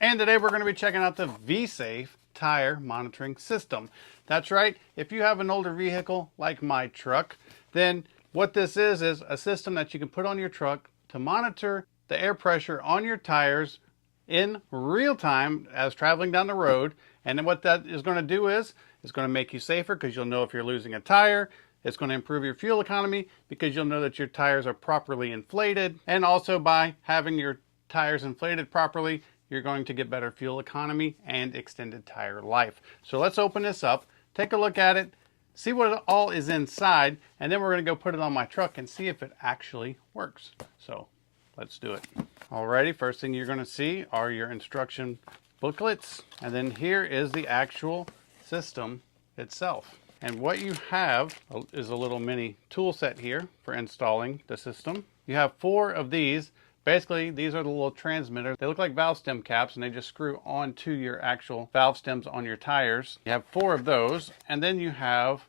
And today we're going to be checking out the VESAFE tire monitoring system. That's right, if you have an older vehicle like my truck, then what this is a system that you can put on your truck to monitor the air pressure on your tires in real time as traveling down the road. And then what that is going to do is it's going to make you safer because you'll know if you're losing a tire. It's going to improve your fuel economy because you'll know that your tires are properly inflated. And also by having your tires inflated properly, you're going to get better fuel economy and extended tire life. So let's open this up, take a look at it, see what all is inside, and then we're going to go put it on my truck and see if it actually works. So let's do it. Alrighty, first thing you're going to see are your instruction booklets, and then here is the actual system itself. And what you have is a little mini tool set here for installing the system. You have 4 of these. Basically, these are the little transmitters. They look like valve stem caps, and they just screw onto your actual valve stems on your tires. You have 4 of those, and then you have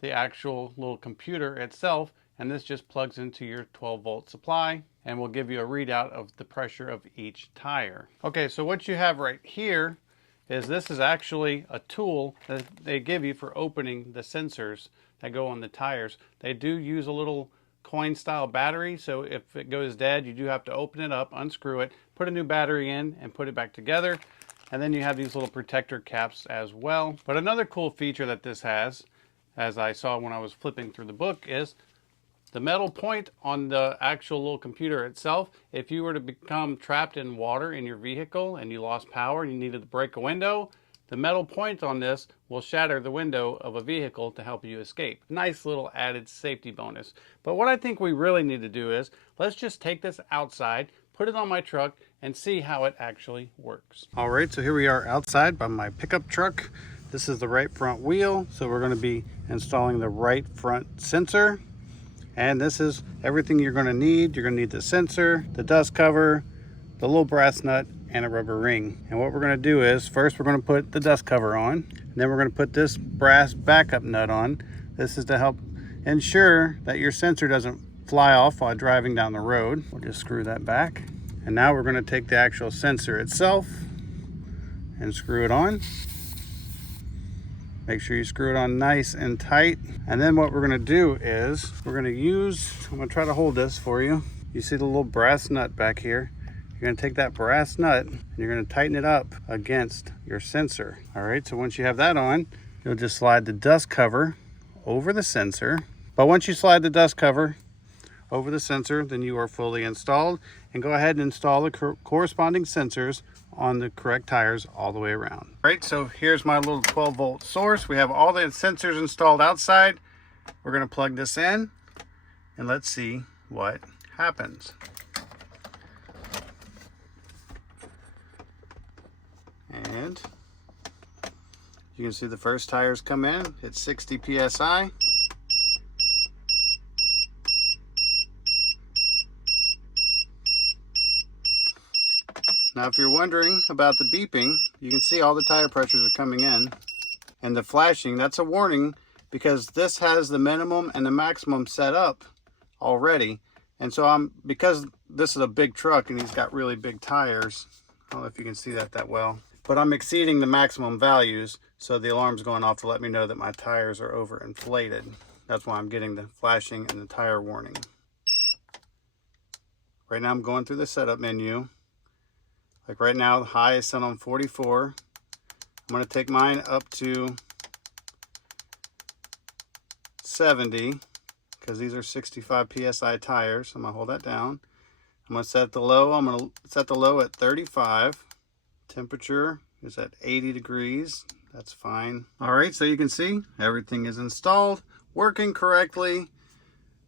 the actual little computer itself, and this just plugs into your 12-volt supply and will give you a readout of the pressure of each tire. Okay, so what you have right here is this is actually a tool that they give you for opening the sensors that go on the tires. They do use a little coin style battery, so if it goes dead, you do have to open it up, unscrew it, put a new battery in, and put it back together. And then you have these little protector caps as well. But another cool feature that this has, as I saw when I was flipping through the book, is the metal point on the actual little computer itself. If you were to become trapped in water in your vehicle and you lost power and you needed to break a window, the metal point on this will shatter the window of a vehicle to help you escape. Nice little added safety bonus. But what I think we really need to do is, let's just take this outside, put it on my truck, and see how it actually works. All right, so here we are outside by my pickup truck. This is the right front wheel, so we're going to be installing the right front sensor. And this is everything you're going to need. You're going to need the sensor, the dust cover, the little brass nut, and a rubber ring. And what we're going to do is, first we're going to put the dust cover on, and then we're going to put this brass backup nut on. This is to help ensure that your sensor doesn't fly off while driving down the road. We'll just screw that back. And now we're going to take the actual sensor itself and screw it on. Make sure you screw it on nice and tight. And then what we're going to do is I'm going to try to hold this for you. You see the little brass nut back here? You're going to take that brass nut and you're going to tighten it up against your sensor. All right, so once you have that on, you'll just slide the dust cover over the sensor. But once you slide the dust cover over the sensor, then you are fully installed. And go ahead and install the corresponding sensors on the correct tires all the way around. All right, so here's my little 12-volt source. We have all the sensors installed outside. We're going to plug this in and let's see what happens. And you can see the first tires come in. It's 60 psi. Now if you're wondering about the beeping, you can see all the tire pressures are coming in. And the flashing, that's a warning because this has the minimum and the maximum set up already. And so because this is a big truck and he's got really big tires, I don't know if you can see that well, but I'm exceeding the maximum values, so the alarm's going off to let me know that my tires are overinflated. That's why I'm getting the flashing and the tire warning. Right now I'm going through the setup menu. Like right now, the high is set on 44. I'm going to take mine up to 70 because these are 65 psi tires. I'm going to hold that down. I'm going to set the low. I'm going to set the low at 35. Temperature is at 80 degrees. That's fine. All right, so you can see everything is installed, working correctly.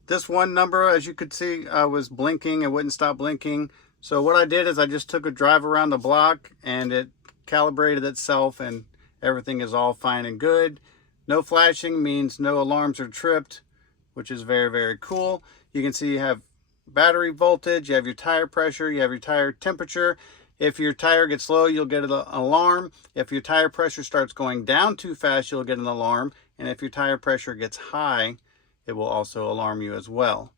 This one number, as you could see, was blinking. It wouldn't stop blinking. So what I did is I just took a drive around the block and it calibrated itself and everything is all fine and good. No flashing means no alarms are tripped, which is very, very cool. You can see you have battery voltage, you have your tire pressure, you have your tire temperature. If your tire gets low, you'll get an alarm. If your tire pressure starts going down too fast, you'll get an alarm. And if your tire pressure gets high, it will also alarm you as well.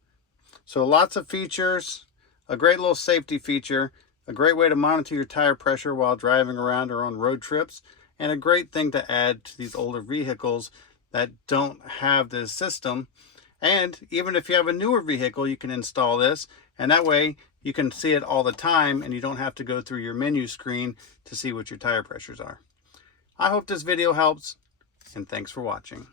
So lots of features, a great little safety feature, A great way to monitor your tire pressure while driving around or on road trips, and a great thing to add to these older vehicles that don't have this system. And even if you have a newer vehicle, you can install this, and that way you can see it all the time and you don't have to go through your menu screen to see what your tire pressures are. I hope this video helps, and thanks for watching.